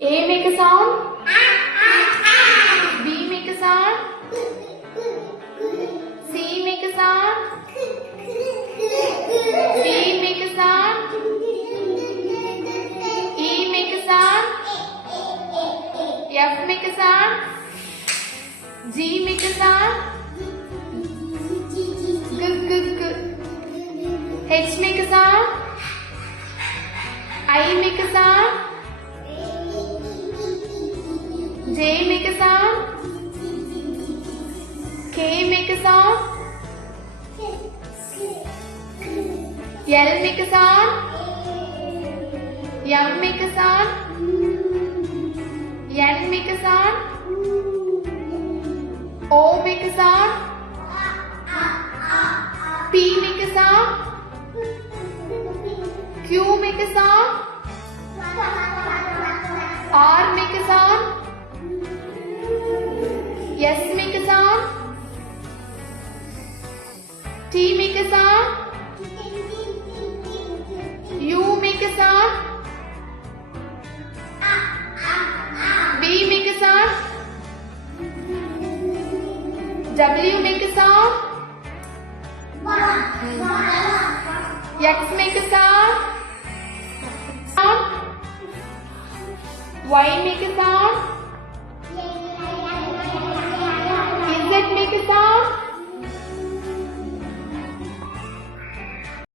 A make a sound. B make a sound. C make a sound. D make a sound. E make a sound. F make a sound. G make a sound. G, g, g. H make a sound. I make a sound. J make a sound. K make a sound. L make a sound. M make a sound. N make a sound. O make a sound. P make a sound. Q make a sound. R make a sound. S make a sound. T make a sound. U make a sound. V make a sound. W make a sound. X make a sound. Y make a sound.